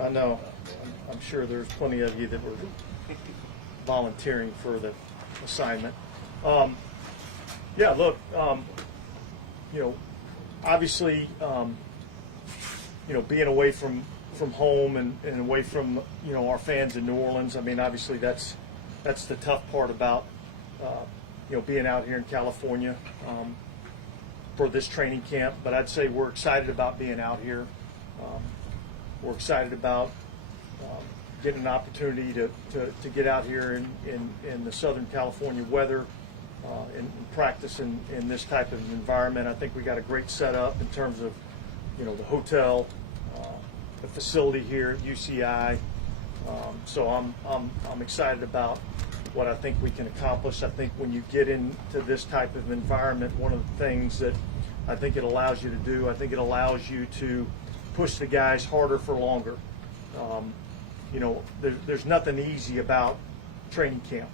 I know. I'm sure there's plenty of you that were volunteering for the assignment. Yeah, look, obviously, being away from home and away from, our fans in New Orleans, I mean, obviously that's the tough part about, being out here in California for this training camp. But I'd say we're excited about being out here. We're excited about getting an opportunity to get out here in the Southern California weather and practice in this type of environment. I think we got a great setup in terms of, the hotel, the facility here at UCI. So I'm excited about what I think we can accomplish. I think when you get into this type of environment, one of the things that I think it allows you to do, I think it allows you to push the guys harder for longer. There's nothing easy about training camp.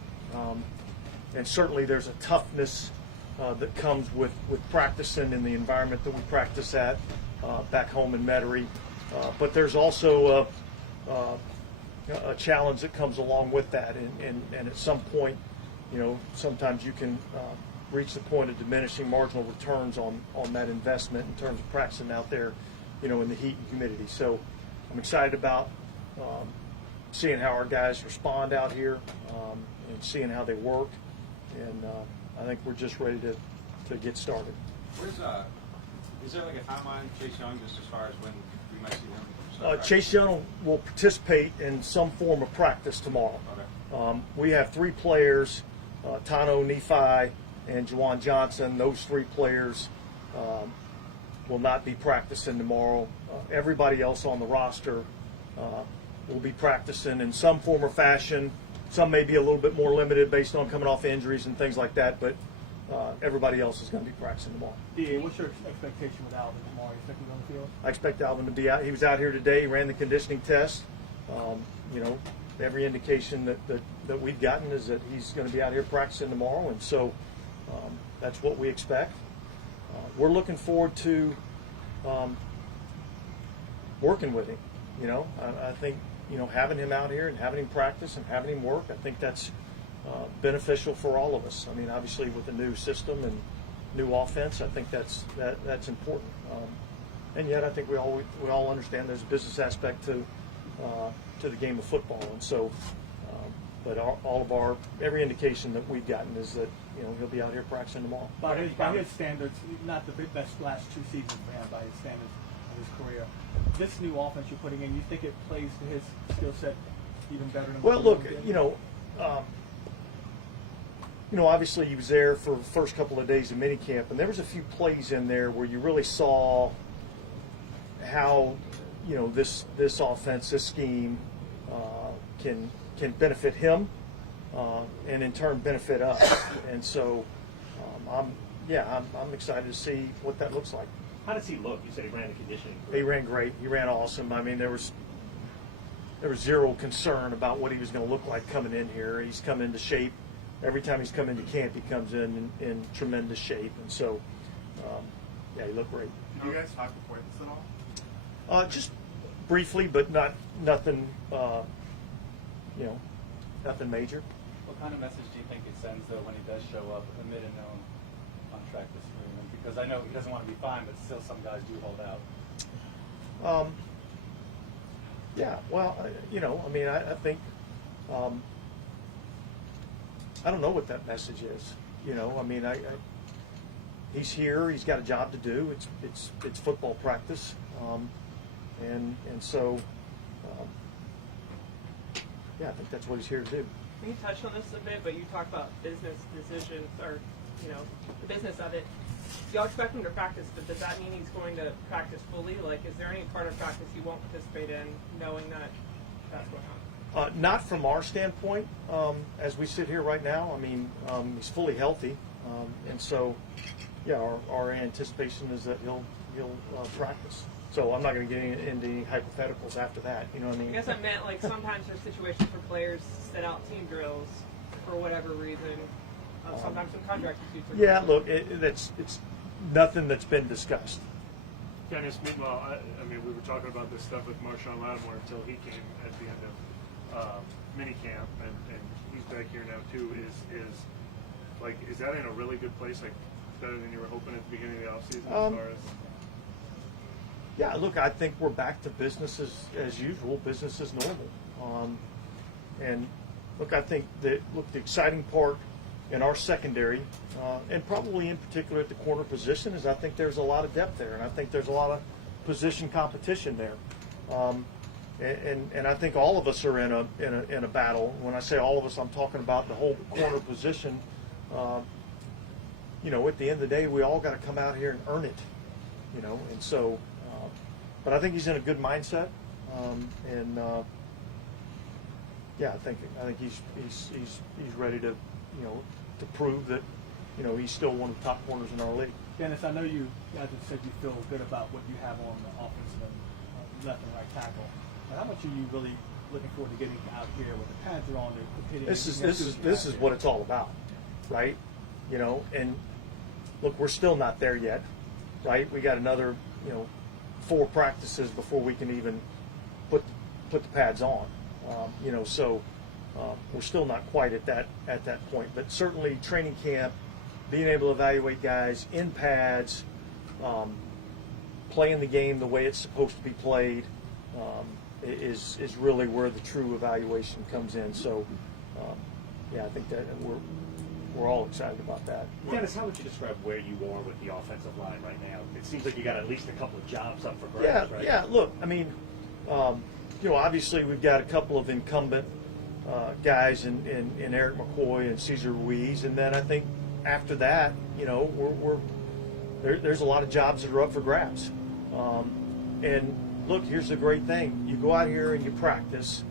And certainly there's a toughness that comes with practicing in the environment that we practice at back home in Metairie. But there's also a challenge that comes along with that. And at some point, sometimes you can reach the point of diminishing marginal returns on that investment in terms of practicing out there, in the heat and humidity. So I'm excited about seeing how our guys respond out here and seeing how they work. And I think we're just ready to get started. Is there like a timeline, Chase Young, just as far as when we might see them? Chase Young will participate in some form of practice tomorrow. Okay. We have 3 players, Tano, Nephi, and Juwan Johnson. Those 3 players will not be practicing tomorrow. Everybody else on the roster will be practicing in some form or fashion. Some may be a little bit more limited based on coming off injuries and things like that, but everybody else is going to be practicing tomorrow. D.A., what's your expectation with Alvin tomorrow? You expect him on the field? I expect Alvin to be out. He was out here today. He ran the conditioning test. Every indication that we've gotten is that he's going to be out here practicing tomorrow, and so that's what we expect. We're looking forward to working with him. I think having him out here and having him practice and having him work, I think that's beneficial for all of us. I mean, obviously with a new system and new offense, I think that's important. And yet, I think we all understand there's a business aspect to the game of football, and so. But every indication that we've gotten is that he'll be out here practicing tomorrow. By his standards, not the best last 2 seasons for him by his standards of his career. This new offense you're putting in, you think it plays to his skill set even better than? Well, look, obviously he was there for the first couple of days of minicamp, and there was a few plays in there where you really saw how this offense, this scheme can benefit him and in turn benefit us. And so I'm excited to see what that looks like. How does he look? You said he ran the conditioning. He ran great. He ran awesome. I mean, there was zero concern about what he was going to look like coming in here. He's come into shape. Every time he's come into camp, he comes in tremendous shape. And so, he looked great. Did you guys talk before this at all? Just briefly, but nothing, nothing major. What kind of message do you think it sends, though, when he does show up amid a known contract disagreement? Because I know he doesn't want to be fined, but still some guys do hold out. I think I don't know what that message is. He's here. He's got a job to do. It's football practice, and so I think that's what he's here to do. You touched on this a bit, but you talked about business decisions, or the business of it. Y'all expect him to practice, but does that mean he's going to practice fully? Like, is there any part of practice he won't participate in, knowing that that's going on? Not from our standpoint, as we sit here right now. I mean, he's fully healthy, and so, our anticipation is that he'll practice. So I'm not going to get into any hypotheticals after that. You know what I mean? I guess I meant, like, sometimes there's situations where players set out team drills for whatever reason. Sometimes some contract disputes. Look, it's nothing that's been discussed. Dennis, meanwhile, I mean, we were talking about this stuff with Marshawn Lattimore until he came at the end of minicamp, and he's back here now too. Is that in a really good place? Like better than you were hoping at the beginning of the offseason as far as? Yeah, look, I think we're back to business as usual, business as normal. And look, I think that the exciting part in our secondary, and probably in particular at the corner position, is I think there's a lot of depth there, and I think there's a lot of position competition there. And I think all of us are in a battle. When I say all of us, I'm talking about the whole corner position. You know, at the end of the day, we all got to come out here and earn it. You know, and so, but I think he's in a good mindset, and yeah, I think he's ready to, you know, to prove that, you know, he's still one of the top corners in our league. Dennis, I know you guys have said you feel good about what you have on the offensive and left and right tackle. But how much are you really looking forward to getting out here with the pads are on, hitting? This is what it's all about, right? You know, and look, we're still not there yet, right? We got another, you know, 4 practices before we can even put the pads on. You know, so we're still not quite at that point. But certainly, training camp, being able to evaluate guys in pads, playing the game the way it's supposed to be played, is really where the true evaluation comes in. So, yeah, I think that we're all excited about that. Dennis, how would you describe where you are with the offensive line right now? It seems like you got at least a couple of jobs up for grabs, right? Yeah. Look, I mean, you know, obviously we've got a couple of incumbent guys in Eric McCoy and Cesar Ruiz, and then I think after that, you know, there's a lot of jobs that are up for grabs. And look, here's the great thing: you go out here and you practice,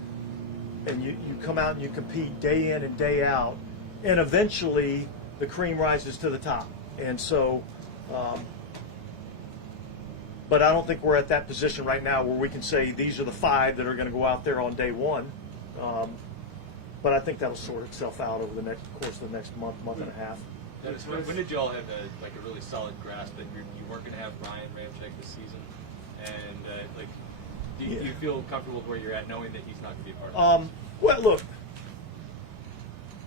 and you come out and you compete day in and day out, and eventually the cream rises to the top. And so, but I don't think we're at that position right now where we can say these are the 5 that are going to go out there on day one. But I think that'll sort itself out over the course of the next month and a half. Dennis, when did you all have a really solid grasp that you weren't going to have Ryan Ramczyk this season? And do you feel comfortable with where you're at, knowing that he's not going to be a part of it? Well, look,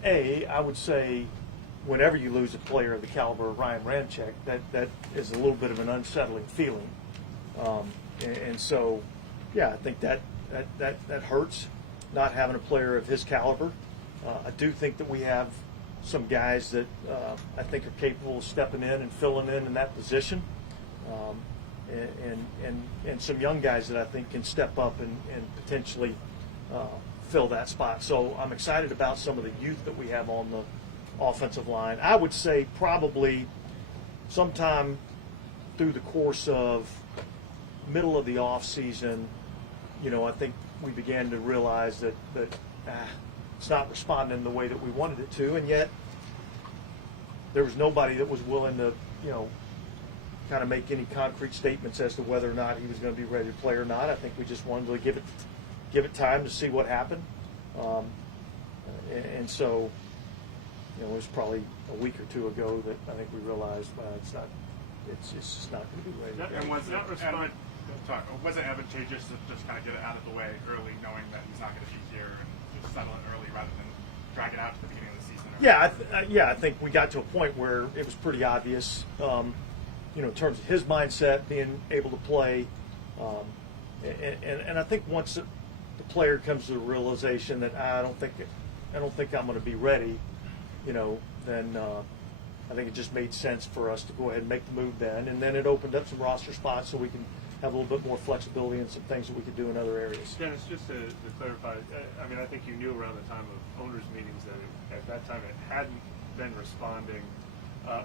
I would say whenever you lose a player of the caliber of Ryan Ramczyk, that is a little bit of an unsettling feeling. And so, yeah, I think that hurts, not having a player of his caliber. I do think that we have some guys that I think are capable of stepping in and filling in that position, and some young guys that I think can step up and potentially fill that spot. So I'm excited about some of the youth that we have on the offensive line. I would say probably sometime through the course of middle of the off season, you know, I think we began to realize that it's not responding the way that we wanted it to, and yet there was nobody that was willing to, you know, kind of make any concrete statements as to whether or not he was going to be ready to play or not. I think we just wanted to give it time to see what happened, and so, you know, it was probably a week or 2 ago that I think we realized, well, it's just not going to be ready. And was it advantageous to just kind of get it out of the way early, knowing that he's not going to be here, and just settle it early rather than drag it out to the beginning of the season? I think we got to a point where it was pretty obvious, you know, in terms of his mindset, being able to play, and I think once the player comes to the realization that I don't think I'm going to be ready, you know, then I think it just made sense for us to go ahead and make the move then, and then it opened up some roster spots so we can have a little bit more flexibility and some things that we could do in other areas. Dennis, just to clarify, I mean, I think you knew around the time of owners' meetings that at that time it hadn't been responding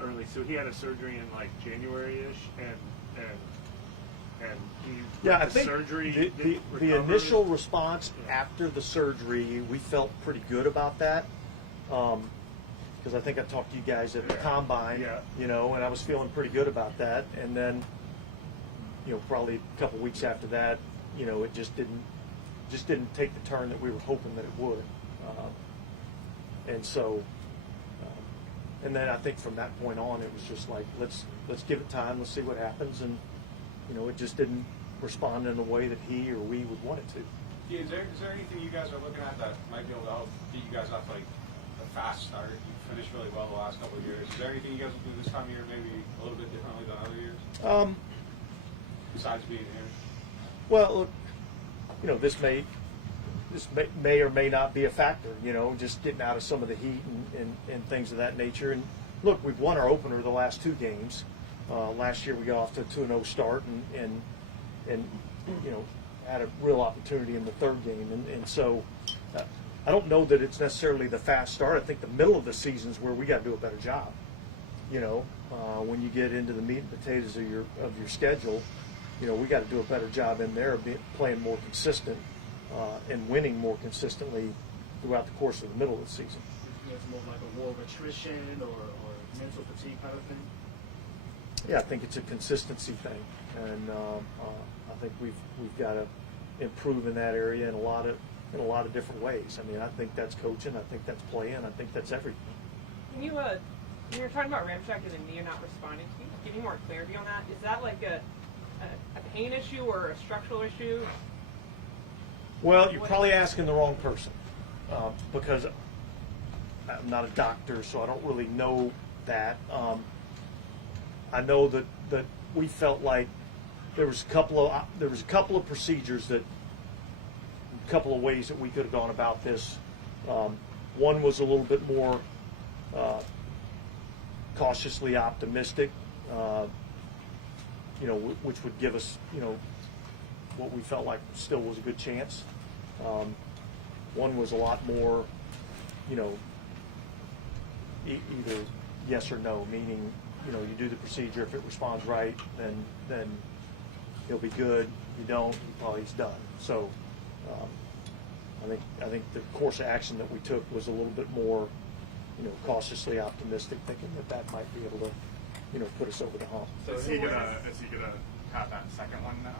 early. So he had a surgery in like January-ish, and he I think surgery. The initial response after the surgery, we felt pretty good about that. Because I think I talked to you guys at the combine, you know, and I was feeling pretty good about that. And then, you know, probably a couple weeks after that, you know, it just didn't take the turn that we were hoping that it would. And so, and then I think from that point on, it was just like, let's give it time, let's see what happens, and it just didn't respond in a way that he or we would want it to. Yeah, is there anything you guys are looking at that might be able to help get you guys off like a fast start? You finished really well the last couple of years. Is there anything you guys will do this time of year maybe a little bit differently than other years? Besides being here? Well, look, this may or may not be a factor. Just getting out of some of the heat and things of that nature. And look, we've won our opener the last 2 games. Last year we got off to a 2-0 start and had a real opportunity in the 3rd game. And so I don't know that it's necessarily the fast start. I think the middle of the season is where we got to do a better job. When you get into the meat and potatoes of your schedule, we got to do a better job in there of playing more consistent and winning more consistently throughout the course of the middle of the season. It's more like a war of attrition or mental fatigue kind of thing? Yeah, I think it's a consistency thing, and I think we've got to improve in that area in a lot of different ways. I mean, I think that's coaching, I think that's playing, I think that's everything. When you're talking about Ramczyk and the knee not responding, can you give me more clarity on that? Is that like a pain issue or a structural issue? Well, you're probably asking the wrong person because I'm not a doctor, so I don't really know that. I know that we felt like there was a couple of procedures a couple of ways that we could have gone about this. One was a little bit more cautiously optimistic, which would give us, what we felt like still was a good chance. One was a lot more, either yes or no, meaning, you do the procedure. If it responds right, then he'll be good. You don't, well, he's done. So I think the course of action that we took was a little bit more, cautiously optimistic, thinking that might be able to, put us over the hump. So is he gonna have that second one now?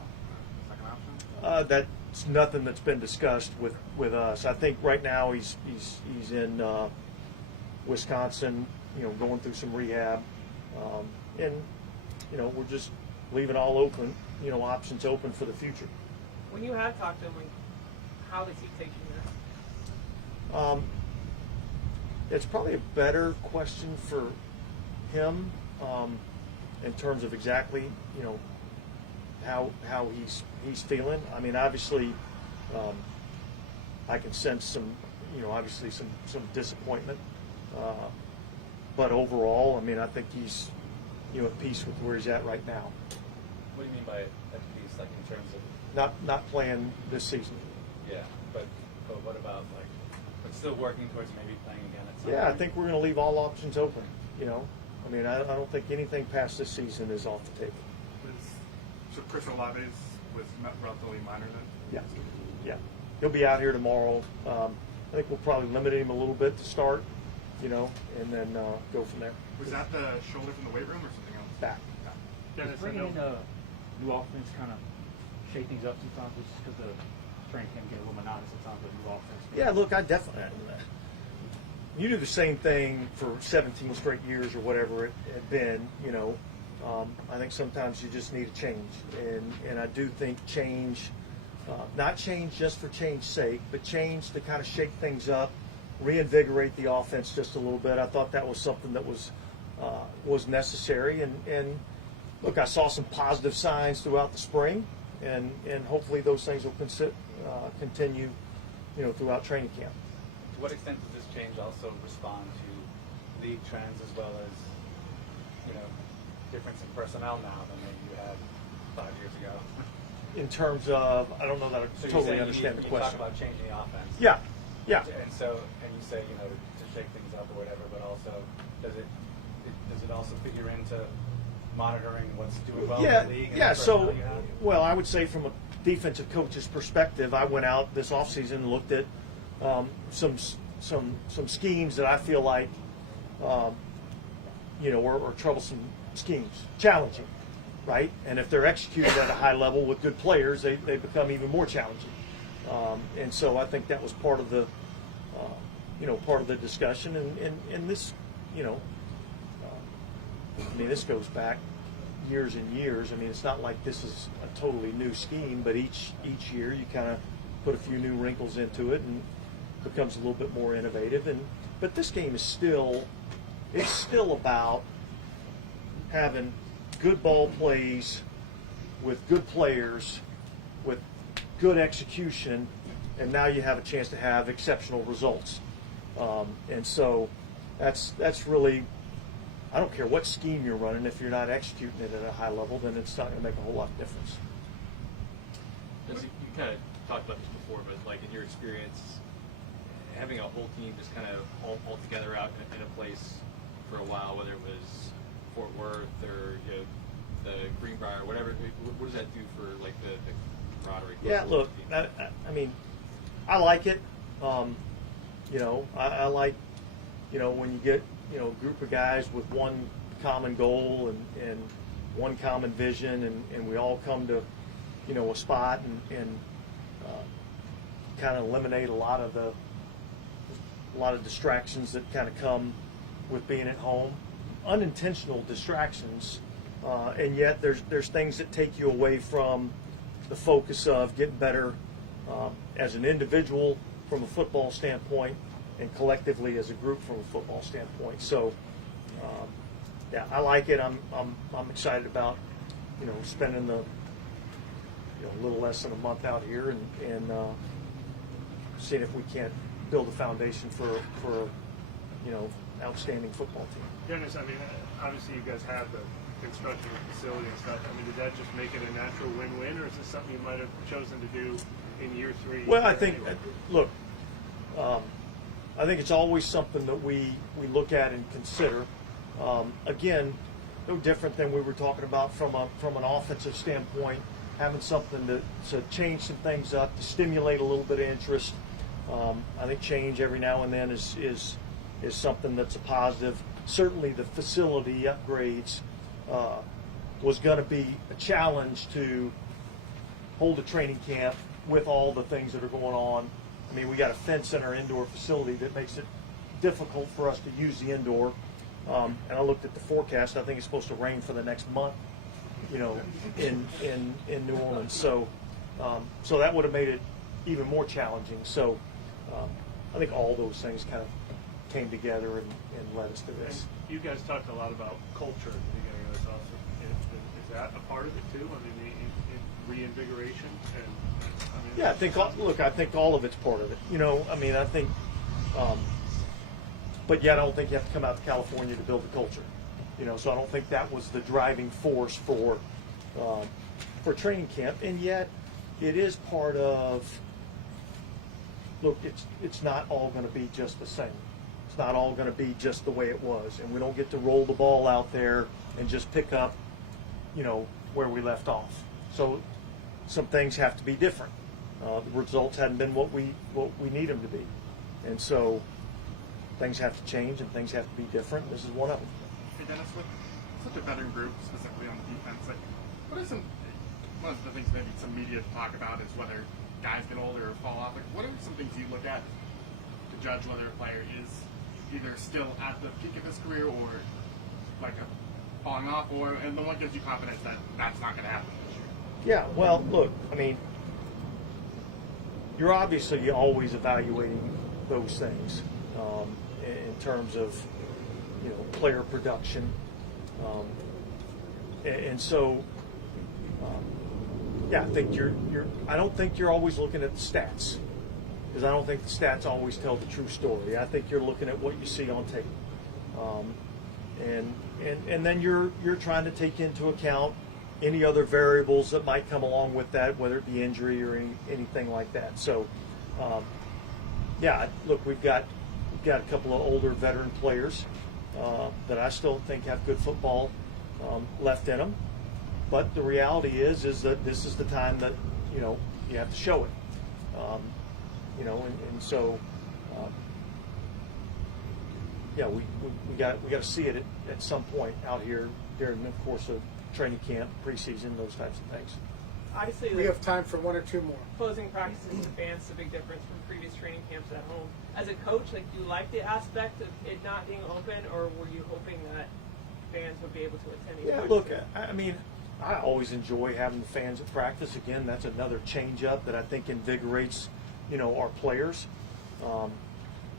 Second option? That's nothing that's been discussed with us. I think right now he's in Wisconsin, going through some rehab, and we're just leaving all open, options open for the future. When you have talked to him, how does he take you there? It's probably a better question for him in terms of exactly, how he's feeling. I mean, obviously, I can sense some, obviously some disappointment. But overall, I mean, I think he's, at peace with where he's at right now. What do you mean by at peace, like in terms of? Not playing this season. Yeah, but what about but still working towards maybe playing again at some Yeah, I point? think we're going to leave all options open. I mean, I don't think anything past this season is off the table. So Chris Olave was relatively minor then? Yeah. He'll be out here tomorrow. I think we'll probably limit him a little bit to start, and then go from there. Was that the shoulder from the weight room or something else? Back. Dennis, Bringing in a new offense kind of shake things up sometimes, just because the training camp get a little monotonous sometimes with new offense. Yeah, look, I definitely. You do the same thing for 17 straight years or whatever it had been, I think sometimes you just need a change. And I do think change, not change just for change's sake, but change to kind of shake things up, reinvigorate the offense just a little bit. I thought that was something that was necessary. And look, I saw some positive signs throughout the spring, and hopefully those things will continue, throughout training camp. To what extent does this change also respond to league trends as well as, difference in personnel now than maybe you had 5 years ago? In terms of, I don't know that I So you totally say understand the you question. talk about changing the offense. Yeah. And you say, to shake things up or whatever, but also does it also figure into monitoring what's doing well in the league? And the personnel you have? Well, I would say from a defensive coach's perspective, I went out this offseason and looked at some schemes that I feel like, are troublesome schemes, challenging, right? And if they're executed at a high level with good players, they become even more challenging. And so I think that was part of the, part of the discussion. And this, I mean, this goes back years and years. I mean, it's not like this is a totally new scheme, but each year you kind of put a few new wrinkles into it and it becomes a little bit more innovative. But this game is still about having good ball plays with good players, with good execution, and now you have a chance to have exceptional results. And so that's really, I don't care what scheme you're running, if you're not executing it at a high level, then it's not going to make a whole lot of difference. You kind of talked about this before, but like in your experience, having a whole team just kind of all together out in a place for a while, whether it was Fort Worth or the Greenbrier, whatever, what does that do for like the camaraderie? Yeah, look, I mean, I like it. I like, when you get, a group of guys with one common goal and one common vision, and we all come to, a spot and kind of eliminate a lot of distractions that kind of come with being at home, unintentional distractions, and yet there's things that take you away from the focus of getting better as an individual from a football standpoint and collectively as a group from a football standpoint. So, yeah, I like it. I'm excited about spending the a little less than a month out here and seeing if we can't build a foundation for outstanding football team. Dennis, I mean, obviously you guys have the construction of the facility and stuff. I mean, did that just make it a natural win-win, or is this something you might have chosen to do in year 3? Well, I think, look, I think it's always something that we look at and consider. Again, no different than we were talking about from an offensive standpoint, having something to change some things up, to stimulate a little bit of interest. I think change every now and then is something that's a positive. Certainly the facility upgrades was going to be a challenge to hold a training camp with all the things that are going on. I mean, we got a fence in our indoor facility that makes it difficult for us to use the indoor. And I looked at the forecast. I think it's supposed to rain for the next month, in New Orleans. So that would have made it even more challenging. So I think all those things kind of came together and led us to this. And you guys talked a lot about culture at the beginning of this also. Is that a part of it too? I mean, the reinvigoration and. Yeah, I think all of it's part of it. I think, but yet I don't think you have to come out to California to build the culture. So I don't think that was the driving force for training camp. And yet, it is part of. Look, it's not all going to be just the same. It's not all going to be just the way it was, and we don't get to roll the ball out there and just pick up, where we left off. So some things have to be different. The results hadn't been what we need them to be, and so things have to change and things have to be different. This is one of them. Hey Dennis, with such a veteran group, specifically on the defense, what are one of the things maybe some media talk about is whether guys get older or fall off? What are some things you look at to judge whether a player is either still at the peak of his career or falling off, and what gives you confidence that that's not going to happen this year? Yeah, well, look, I mean, you're obviously always evaluating those things in terms of player production, and so yeah, I think I don't think you're always looking at the stats, because I don't think the stats always tell the true story. I think you're looking at what you see on tape, and then you're trying to take into account any other variables that might come along with that, whether it be injury or anything like that. So, yeah, look, we've got a couple of older veteran players that I still think have good football left in them. But the reality is that this is the time that you have to show it. And so yeah, we got to see it at some point out here during the course of training camp, preseason, those types of things. Obviously, we have time for one or two more. Closing practices in advance is a big difference from previous training camps at home. As a coach, do you like the aspect of it not being open, or were you hoping that fans would be able to attend. Yeah, look, I mean, I always enjoy having the fans at practice. Again, that's another change up that I think invigorates, our players.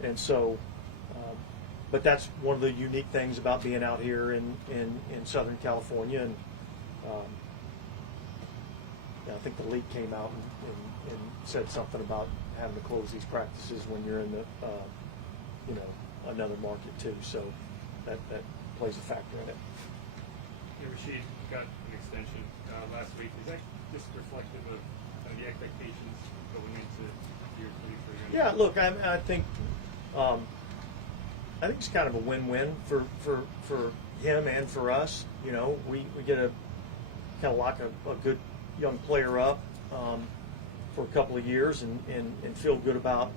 And so, but that's one of the unique things about being out here in Southern California. And I think the league came out and said something about having to close these practices when you're in the, another market too. So that plays a factor in it. Yeah, Rashid got an extension last week. Is that just reflective of the expectations going into year 3 for you? Yeah, look, I think it's kind of a win-win for him and for us. We get a kind of lock a good young player up for a couple of years and feel good about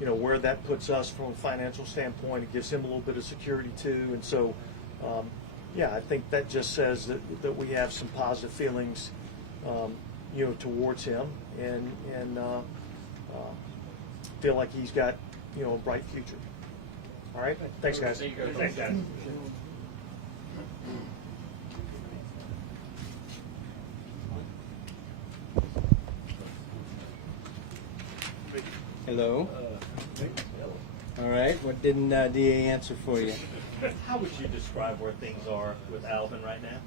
where that puts us from a financial standpoint. It gives him a little bit of security too, and so I think that just says that we have some positive feelings towards him and feel like he's got a bright future. All right, thanks guys. Thanks, guys. Hello. All right. What didn't DA answer for you? How would you describe where things are with Alvin right now?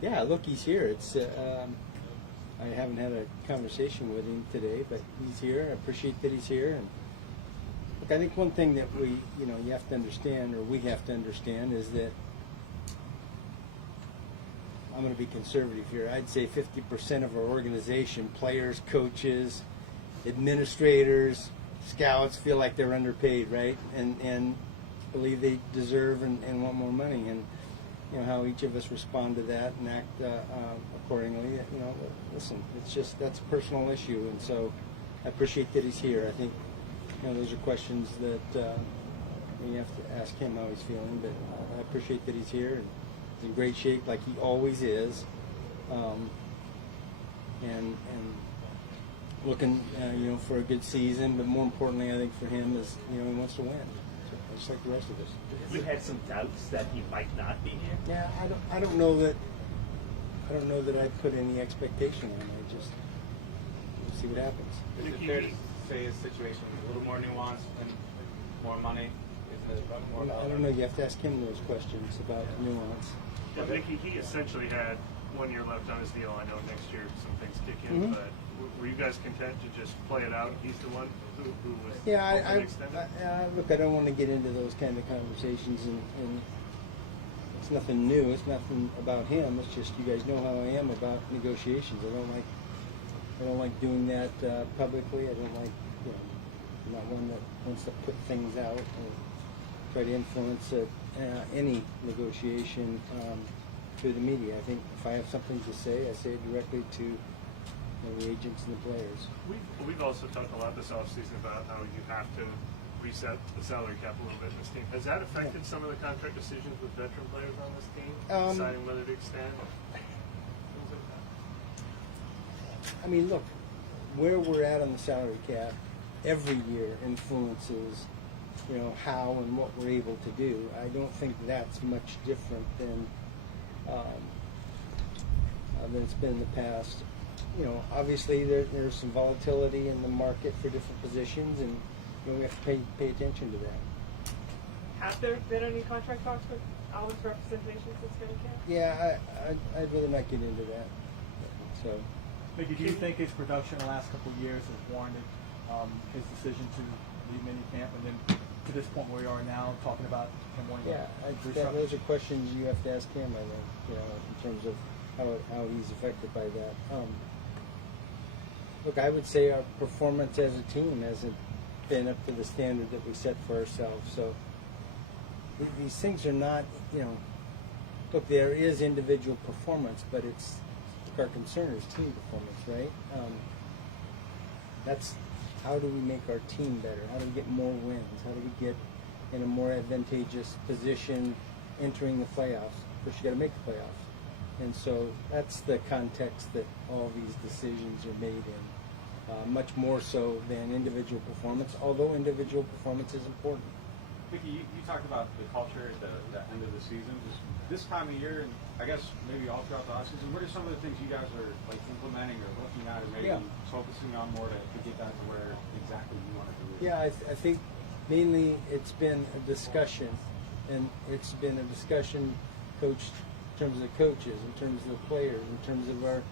Yeah. Look, he's here. It's. I haven't had a conversation with him today, but he's here. I appreciate that he's here. And look, I think one thing that you have to understand, or we have to understand, is that I'm going to be conservative here. I'd say 50% of our organization, players, coaches, administrators, scouts, feel like they're underpaid, right? And believe they deserve and want more money. And how each of us respond to that and act accordingly. Listen, that's a personal issue, and so I appreciate that he's here. I think those are questions that you have to ask him how he's feeling. But I appreciate that he's here and he's in great shape, like he always is, and looking for a good season. But more importantly, I think for him is he wants to win, just like the rest of us. We had some doubts that he might not be here. Yeah, I don't know that I put any expectation on him. I just we'll see what happens. Is it fair to say his situation is a little more nuanced and more money? Isn't it more about I don't know. You have to ask him those questions about nuance. Yeah, I think he essentially had 1 year left on his deal. I know next year some things kick in, but were you guys content to just play it out? He's the one who was extended? Look, I don't want to get into those kind of conversations, and it's nothing new. It's nothing about him. It's just you guys know how I am about negotiations. I don't like doing that publicly. I don't like, I'm not one that wants to put things out and try to influence any negotiation through the media. I think if I have something to say, I say it directly to the agents and the players. We've also talked a lot this offseason about how you have to reset the salary cap a little bit in this team. Has that affected some of the contract decisions with veteran players on this team, deciding whether to extend? Things like that? I mean, look, where we're at on the salary cap every year influences, how and what we're able to do. I don't think that's much different than it's been in the past. Obviously there's some volatility in the market for different positions, and we have to pay attention to that. Have there been any contract talks with Alvin's representation since training camp? Yeah, I'd rather not get into that. So, Mickey, do you think his production the last couple of years has warranted his decision to leave minicamp, and then to this point where we are now, talking about him wanting to those are questions you have to ask him, I think, in terms of how he's affected by that. Look, I would say our performance as a team hasn't been up to the standard that we set for ourselves. So these things are not, look, there is individual performance, but our concern is team performance, right? That's how do we make our team better? How do we get more wins? How do we get in a more advantageous position entering the playoffs? First, you got to make the playoffs. And so that's the context that all these decisions are made in, much more so than individual performance, although individual performance is important. Vicky, you talked about the culture at the end of the season. Just this time of year, and I guess maybe all throughout the offseason, what are some of the things you guys are like implementing or looking at, or maybe focusing on more to get that to where exactly you want it to be? Yeah, I think mainly it's been a discussion, and it's been a discussion, coach, in terms of the coaches, in terms of the players, in terms of our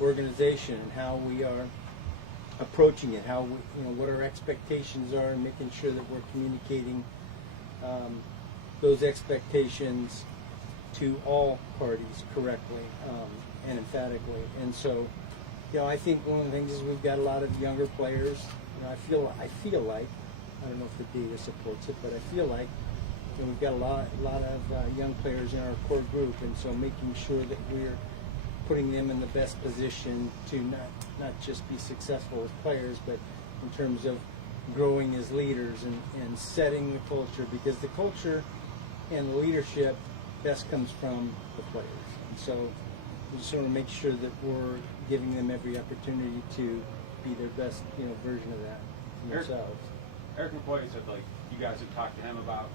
organization, and how we are approaching it, how we, what our expectations are, and making sure that we're communicating those expectations to all parties correctly and emphatically. And so, I think one of the things is we've got a lot of younger players. I feel like, I don't know if the data supports it, but I feel like we've got a lot of young players in our core group, and so making sure that we're putting them in the best position to not just be successful as players, but in terms of growing as leaders and setting the culture, because the culture and the leadership best comes from the players. And so we just want to make sure that we're giving them every opportunity to be their best version of that themselves. Eric McCoy said you guys have talked to him about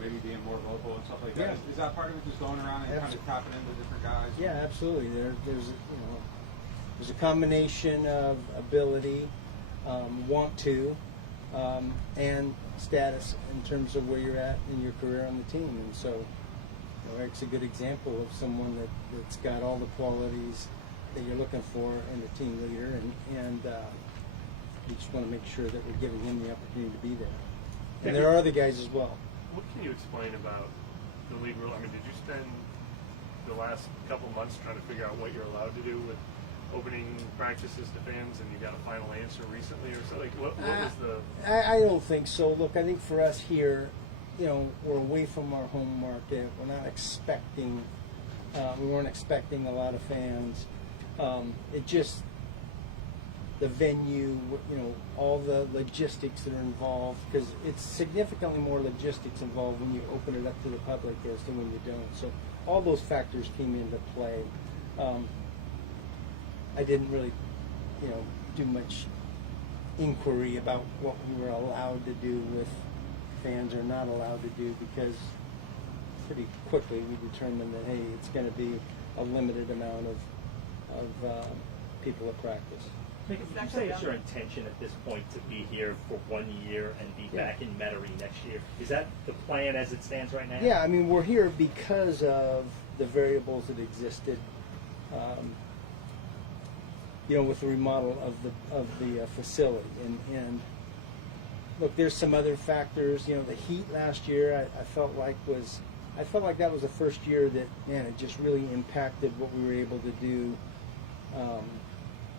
maybe being more vocal and stuff like that. Yeah. Is that part of it, just going around and kind of tapping into different guys? Yeah, absolutely. There's a combination of ability, want to, and status in terms of where you're at in your career on the team. And so Eric's a good example of someone that's got all the qualities that you're looking for in a team leader, and we just want to make sure that we're giving him the opportunity to be there. And there are other guys as well. What can you explain about the league rule? I mean, did you spend the last couple months trying to figure out what you're allowed to do with opening practices to fans, and you got a final answer recently, or something? What was the? I don't think so. Look, I think for us here, we're away from our home market. We're not expecting. We weren't expecting a lot of fans. It just. The venue, all the logistics that are involved, because it's significantly more logistics involved when you open it up to the public as to when you don't. So all those factors came into play. I didn't really, do much inquiry about what we were allowed to do with fans or not allowed to do, because pretty quickly we determined that, hey, it's going to be a limited amount of people at practice. Nick, would you say it's your intention at this point to be here for 1 year and be back in Metairie next year? Is that the plan as it stands right now? Yeah, I mean, we're here because of the variables that existed, with the remodel of the facility. And look, there's some other factors. The heat last year, I felt like that was the first year that, man, it just really impacted what we were able to do.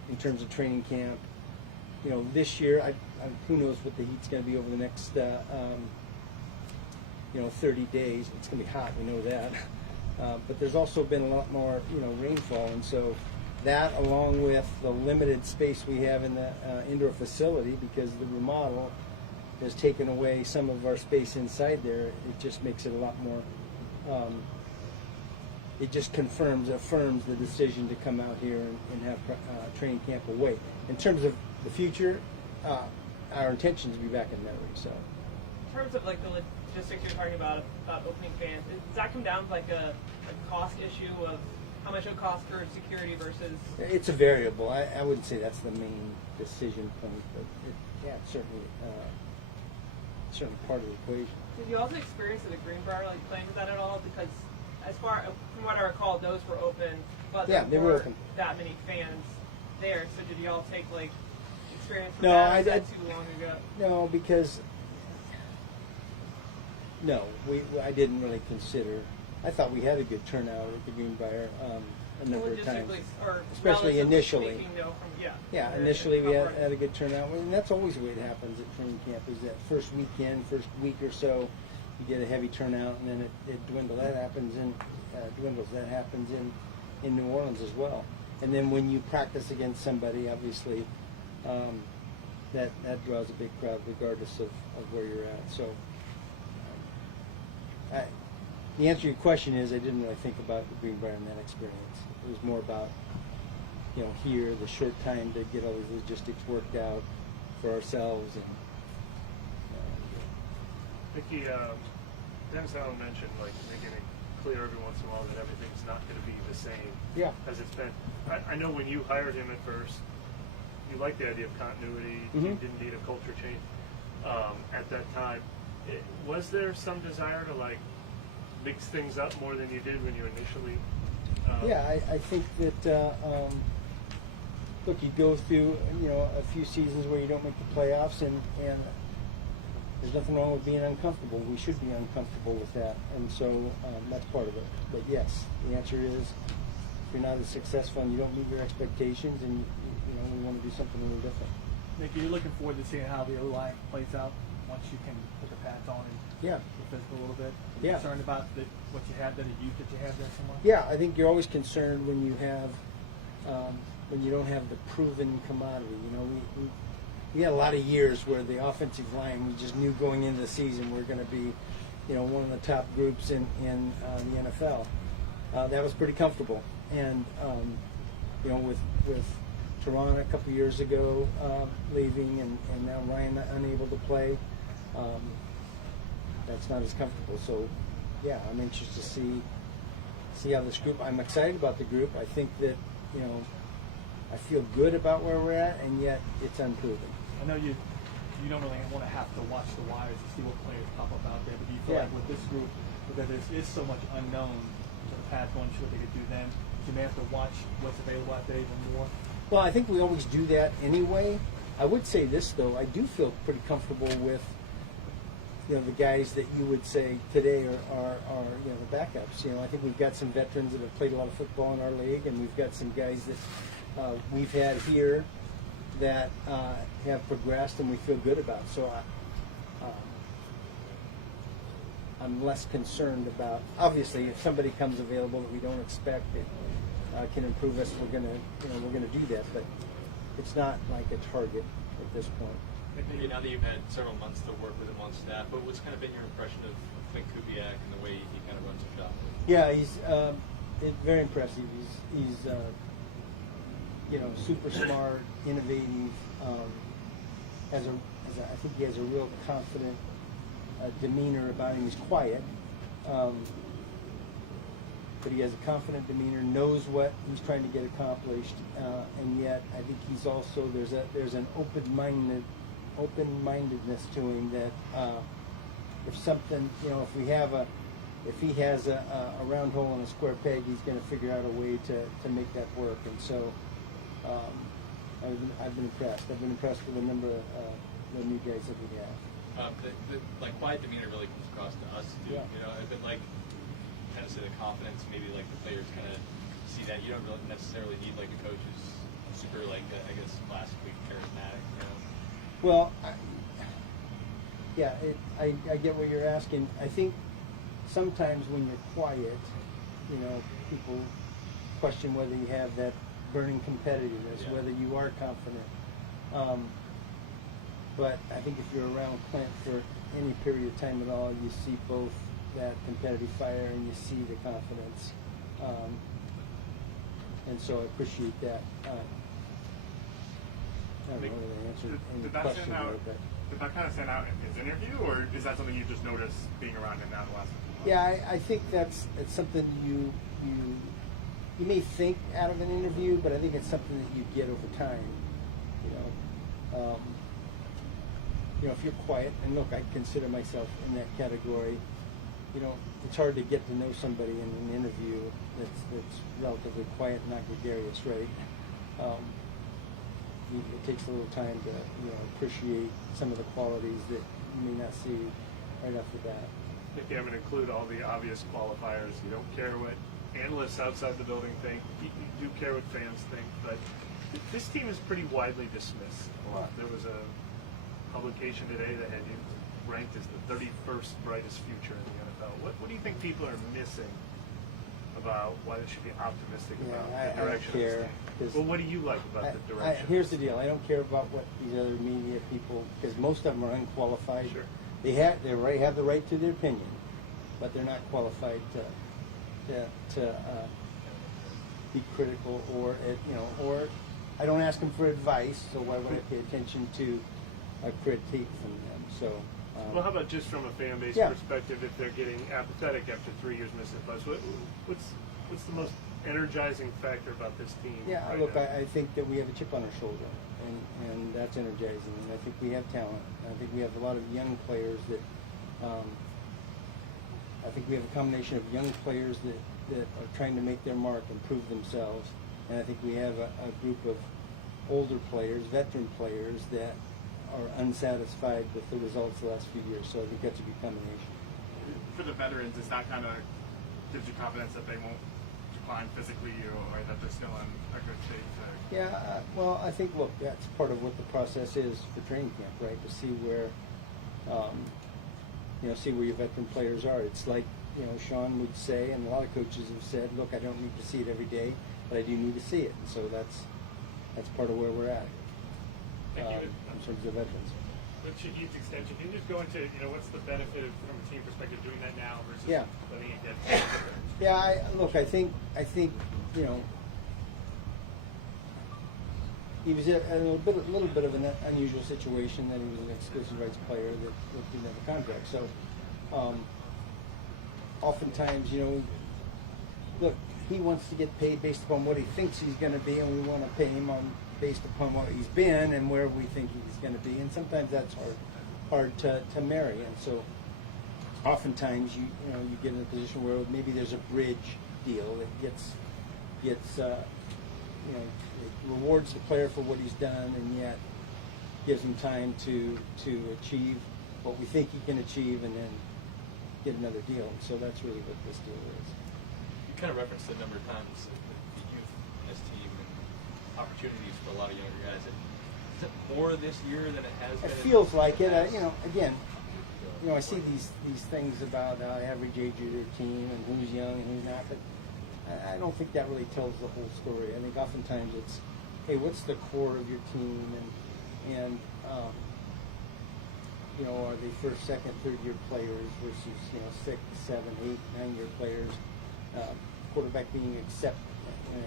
In terms of training camp, this year, who knows what the heat's going to be over the next, 30 days. It's going to be hot, we know that. But there's also been a lot more, rainfall, and so that, along with the limited space we have in the indoor facility, because the remodel has taken away some of our space inside there, it just makes it a lot more. It just affirms the decision to come out here and have training camp away. In terms of the future, our intention is to be back in Metairie. So, in terms of the logistics you're talking about opening fans, does that come down to a cost issue of how much it would cost for security versus? It's a variable. I wouldn't say that's the main decision point, but it's certainly part of the equation. Did you also experience at the Greenbrier playing with that at all? Because from what I recall, those were open, but they were open. That many fans there. So did you all take experience from no, that? Was that too long ago? No, because I didn't really consider. I thought we had a good turnout at the Greenbrier a number of times, especially initially. Initially we had a good turnout, and that's always the way it happens at training camp. Is that first weekend, first week or so, you get a heavy turnout, and then it dwindles. That happens in New Orleans as well. And then when you practice against somebody, obviously, that draws a big crowd, regardless of where you're at. So, the answer to your question is I didn't really think about the Greenbrier in that experience. It was more about, here, the short time to get all these logistics worked out for ourselves, and Mickey, Dennis Allen mentioned like making it clear every once in a while that everything's not going to be the same as it's been. I know when you hired him at first, you liked the idea of continuity. You didn't need a culture change at that time. Was there some desire to like mix things up more than you did when you initially? I think that look, you go through a few seasons where you don't make the playoffs, and there's nothing wrong with being uncomfortable. We should be uncomfortable with that, and so that's part of it. But yes, the answer is if you're not as successful and you don't meet your expectations, and we want to do something a little different. Mickey, you're looking forward to seeing how the O-line plays out once you can put the pads on and get physical a little bit. Are you concerned about what you have there, the youth that you have there somewhere? Yeah, I think you're always concerned when you have when you don't have the proven commodity. We had a lot of years where the offensive line, we just knew going into the season we're going to be, one of the top groups in the NFL. That was pretty comfortable, and with Toronto a couple years ago leaving, and now Ryan unable to play, that's not as comfortable. So, yeah, I'm interested to see how this group. I'm excited about the group. I think that I feel good about where we're at, and yet it's unproven. I know you don't really want to have to watch the wires to see what players pop up out there, but do you feel like with this group, because there is so much unknown to the past, going to what they could do then, you may have to watch what's available out there even more? Well, I think we always do that anyway. I would say this, though. I do feel pretty comfortable with the guys that you would say today are the backups. I think we've got some veterans that have played a lot of football in our league, and we've got some guys that we've had here that have progressed and we feel good about. So I'm less concerned about. Obviously, if somebody comes available that we don't expect that can improve us, we're gonna do that. But it's not like a target at this point. Maybe now that you've had several months to work with him on staff, but what's kind of been your impression of Clint Kubiak and the way he kind of runs the shop? Yeah, he's very impressive. He's super smart, innovative. I think he has a real confident demeanor about him. He's quiet, but he has a confident demeanor. Knows what he's trying to get accomplished, and yet I think he's also there's an open-mindedness to him that if something, if he has a round hole in a square peg, he's going to figure out a way to make that work. And so I've been impressed. I've been impressed with a number of the new guys that we have. The quiet demeanor really comes across to us too. But like kind of say the confidence, maybe like the players kind of see that you don't really necessarily need like a coach who's super I guess last week charismatic. Well, I get what you're asking. I think sometimes when you're quiet, people question whether you have that burning competitiveness, whether you are confident. But I think if you're around Clint for any period of time at all, you see both that competitive fire and you see the confidence. And so I appreciate that. I don't know whether I answered any question there, but did that kind of stand out in his interview, or is that something you just noticed being around him now the last few months? Yeah, I think it's something you may think out of an interview, but I think it's something that you get over time. If you're quiet, and look, I consider myself in that category. It's hard to get to know somebody in an interview that's relatively quiet and not gregarious, right? It takes a little time to appreciate some of the qualities that you may not see right off the bat. I think I'm going to include all the obvious qualifiers. You don't care what analysts outside the building think. You do care what fans think, but this team is pretty widely dismissed. There was a publication today that had you ranked as the 31st brightest future in the NFL. What do you think people are missing about why they should be optimistic about the direction I don't care. of this team? Well, what do you like about the direction? Here's the deal. I don't care about what these other media people, because most of them are unqualified. Sure. They have the right to their opinion, but they're not qualified to be critical or I don't ask them for advice. So why would I pay attention to a critique from them? So Well, how about just from a fan base Yeah. perspective, if they're getting apathetic after 3 years missing the playoffs, what's the most energizing factor about this team? Yeah, right look, now? I think that we have a chip on our shoulder, and that's energizing. And I think we have talent. I think we have a lot of young players that. I think we have a combination of young players that are trying to make their mark and prove themselves, and I think we have a group of older players, veteran players that are unsatisfied with the results the last few years. So I think that's a good combination. For the veterans, is that kind of gives you confidence that they won't decline physically, or that they're still in a good shape to? Yeah, well, I think, look, that's part of what the process is for training camp, right? To see where, see where your veteran players are. It's like, Sean would say, and a lot of coaches have said, look, I don't need to see it every day, but I do need to see it. And so that's part of where we're at. Thank you. In terms of veterans. With each extension, can you just go into, what's the benefit of, from a team perspective, doing that now versus Yeah. letting it get? Yeah, I think, he was in a little bit of an unusual situation that he was an exclusive rights player that didn't have a contract. So, oftentimes, look, he wants to get paid based upon what he thinks he's going to be, and we want to pay him based upon what he's been and where we think he's going to be. And sometimes that's hard to marry. And so, oftentimes, you get in a position where maybe there's a bridge deal that gets it rewards the player for what he's done, and yet gives him time to achieve what we think he can achieve, and then get another deal. And so that's really what this deal is. You kind of referenced a number of times the youth in this team and opportunities for a lot of younger guys. Is it more this year than it has been? It feels like it. Again, I see these things about average age of your team and who's young and who's not, but I don't think that really tells the whole story. I think oftentimes it's, hey, what's the core of your team, and are they first, second, third year players versus 6, 7, 8, 9 year players? Quarterback being an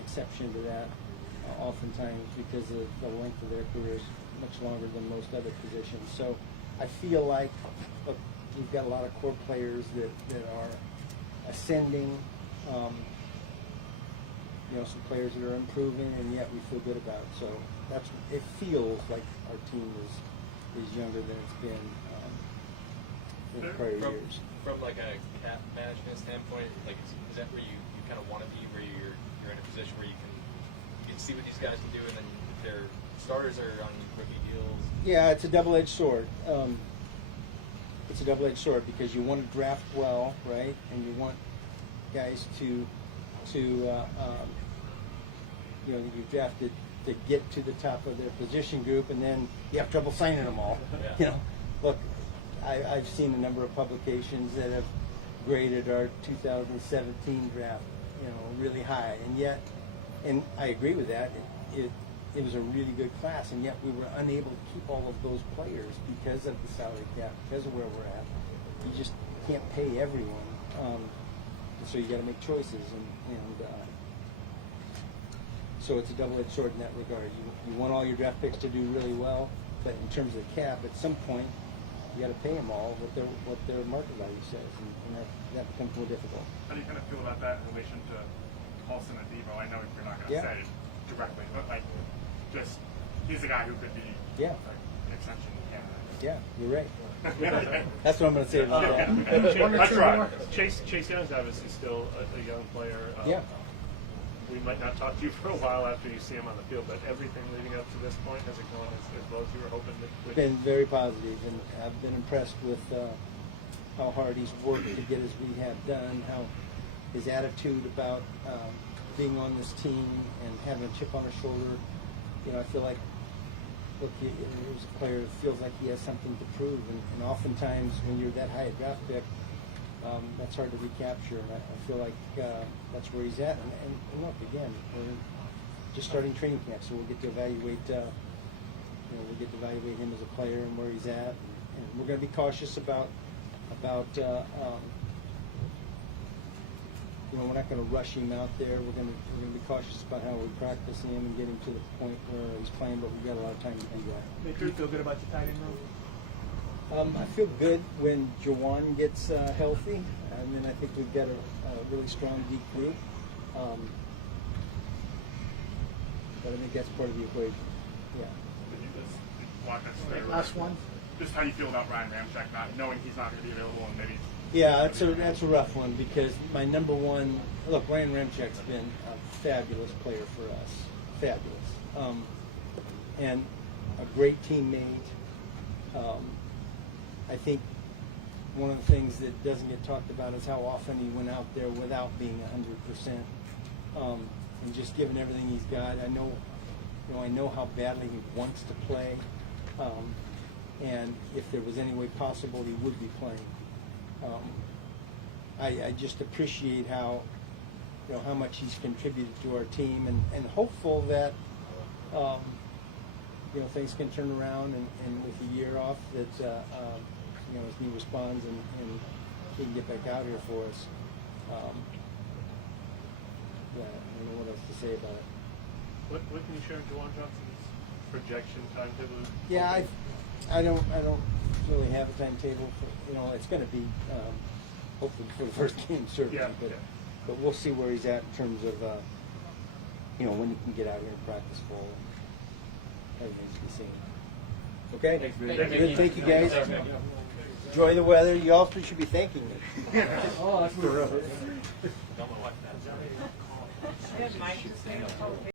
exception to that, oftentimes because of the length of their careers much longer than most other positions. So I feel like, look, we've got a lot of core players that are ascending. Some players that are improving, and yet we feel good about it. So it feels like our team is younger than it's been in prior years. From like a cap management standpoint, like is that where you kind of want to be, where you're in a position where you can see what these guys can do, and then if their starters are on rookie deals? Yeah, it's a double-edged sword. It's a double-edged sword because you want to draft well, right, and you want guys to you've drafted to get to the top of their position group, and then you have trouble signing them all. Yeah. Look, I've seen a number of publications that have graded our 2017 draft, really high, and I agree with that. It was a really good class, and yet we were unable to keep all of those players because of the salary cap, because of where we're at. You just can't pay everyone, so you got to make choices, and so it's a double-edged sword in that regard. You want all your draft picks to do really well, but in terms of the cap, at some point you got to pay them all what their market value says, and that becomes more difficult. How do you kind of feel about that in relation to Paulson and Devo? I know you're not going to say it directly, but he's a guy who could be an extension candidate. Yeah, you're right. That's what I'm going to say about that. I tried. Chase Young's obviously still a young player. We might not talk to you for a while after you see him on the field, but everything leading up to this point, has it gone as well as you were hoping? Been very positive, and I've been impressed with how hard he's worked to get his rehab done, how his attitude about being on this team and having a chip on his shoulder. I feel like, look, he's a player that feels like he has something to prove, and oftentimes when you're that high a draft pick, that's hard to recapture, and I feel like that's where he's at. And look, again, we're just starting training camp, so we'll get to evaluate. Him as a player and where he's at, and we're going to be cautious about. We're not going to rush him out there. We're going to be cautious about how we practice him and get him to the point where he's playing. But we've got a lot of time to do that. Do you feel good about your tight end room? I feel good when Jawan gets healthy, and then I think we've got a really strong deep group. But I think that's part of the equation. Yeah. Could you just walk us through Last one. just how you feel about Ryan Ramczyk, not knowing he's not going to be available, and maybe. Yeah, that's a rough one because my number one. Look, Ryan Ramczyk's been a fabulous player for us, fabulous, and a great teammate. I think one of the things that doesn't get talked about is how often he went out there without being 100%, and just giving everything he's got. I know how badly he wants to play, and if there was any way possible, he would be playing. I just appreciate how much he's contributed to our team, and hopeful that things can turn around, and with a year off that his knee responds and he can get back out here for us. Yeah, I don't know what else to say about it. What can you share on Jawan Johnson's projection timetable? Yeah, I don't really have a timetable for, it's going to be hopefully for the first game certainly, but we'll see where he's at in terms of when he can get out here and practice full. Everything's to be seen. Okay, thank you guys. Enjoy the weather. You also should be thanking me. Oh, that's Don't know what that's. I have mine.